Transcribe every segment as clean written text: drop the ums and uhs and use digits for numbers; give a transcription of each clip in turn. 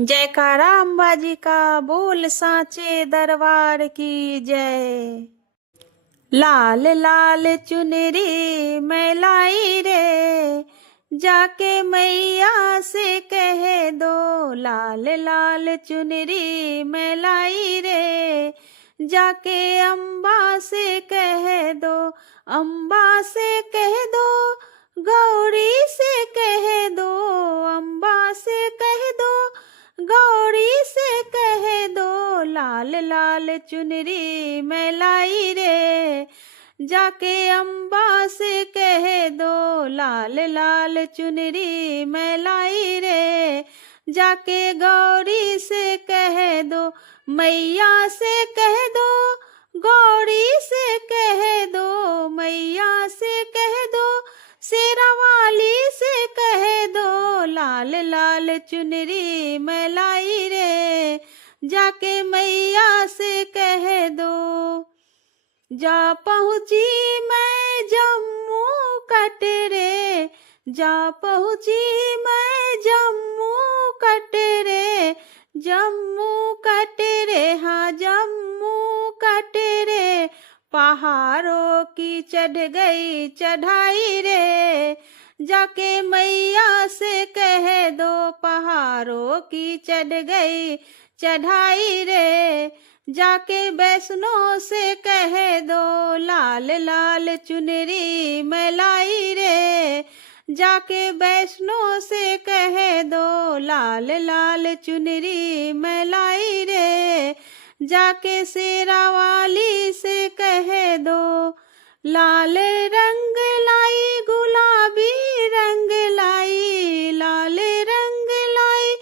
जयकारा अंबाजी का बोल सांचे दरबार की जय। लाल लाल चुनरी मैं लाई रे, जाके मैया से कह दो। लाल लाल चुनरी मैं लाई रे, जाके अम्बा से कह दो। अम्बा से कह दो, गौरी से कह दो। अम्बा से कह दो, गौरी से कह दो। लाल लाल चुनरी मैं लाई रे, जाके अम्बा से कह दो। लाल लाल चुनरी मैं लाई रे, जाके गौरी से कह दो। मैया से कह दो, गौरी से कह दो। मैया से कह दो, शेरा वाली से कह दो। लाल लाल चुनरी मैं लाई रे, जाके मैया से कह दो। जा पहुँची मैं जम्मू कटरे, जा पहुँची मैं जम्मू कटरे। जम्मू कटरे, हाँ जम्मू कटरे। पहाड़ों की चढ़ गई चढ़ाई रे, जाके मैया से कह दो। पहाड़ों की चढ़ गई चढ़ाई रे, जाके वैष्णो से कह दो। लाल लाल चुनरी मैं लाई रे, जाके वैष्णो से कह दो। लाल लाल चुनरी मैं लाई रे, जाके शेरा वाली से कह दो। लाल रंग लाई गुलाबी रंग लाई, लाल रंग लाई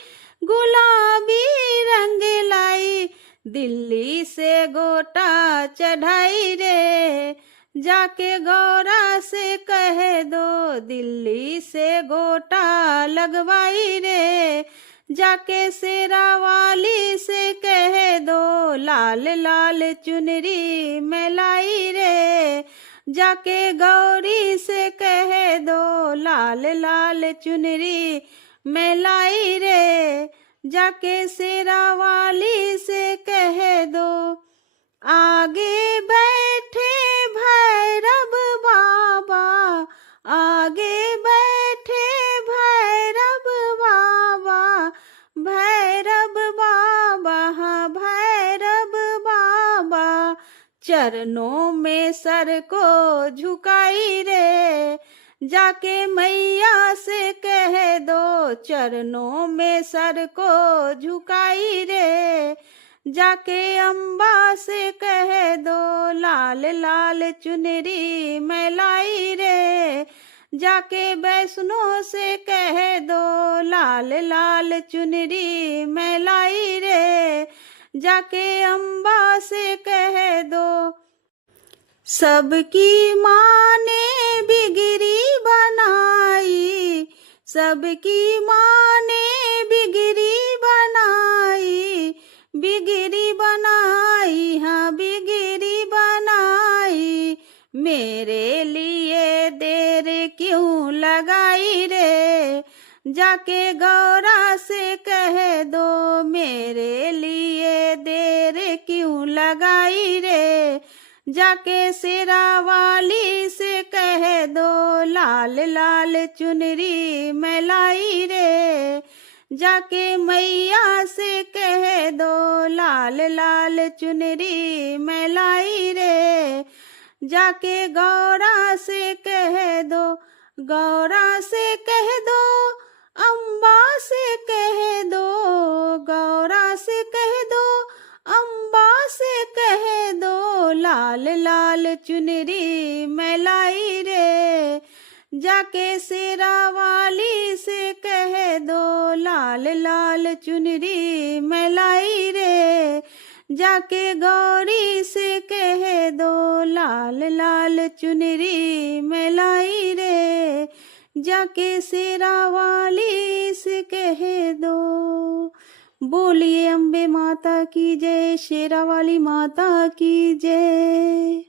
गुलाबी रंग लाई। दिल्ली से गोटा चढ़ाई रे, जाके गौरा से कह दो। दिल्ली से गोटा लगवाई रे, जाके शेरा वाली से कह दो। लाल लाल चुनरी मैं लाई रे, जाके गौरी से कह दो। लाल लाल चुनरी मैं लाई रे, जाके शेरा वाली से कह दो। आगे बैठे भैरव बाबा, आगे बैठे भैरव बाबा। भैरव बाबा, हाँ भैरव बाबा। चरणों में सर को झुकाई रे, जाके मैया से कह दो। चरणों में सर को झुकाई रे, जाके अम्बा से कह दो। लाल लाल चुनरी मैं लाई रे, जाके वैष्णो से कह दो। लाल लाल चुनरी मैं लाई रे, जाके अम्बा से कह दो। सबकी माँ ने बिगड़ी बनाई, सबकी माँ ने बिगड़ी बनाई। बिगड़ी बनाई, हाँ बिगड़ी बनाई। मेरे लिए देर क्यों लगाई रे, जाके गौरा से कह दो। मेरे लिए देर क्यों लगाई रे, जाके शेरा वाली से कह दो। लाल लाल चुनरी मैं लाई रे, जाके मैया से कह दो। लाल लाल चुनरी मैं लाई रे, जाके गौरा से कह दो। गौरा से कह दो, अम्बा से कह दो। गौरा से कह दो, अम्बा से कह दो। लाल लाल चुनरी मैं लाई रे, जाके शेरा वाली से कह दो। लाल लाल चुनरी मैं लाई रे, जाके गौरी से कह दो। लाल लाल चुनरी मैं लाई रे, जाके शेरा वाली से कह दो। बोलिए अम्बे माता की जय, शेरा वाली माता की जय।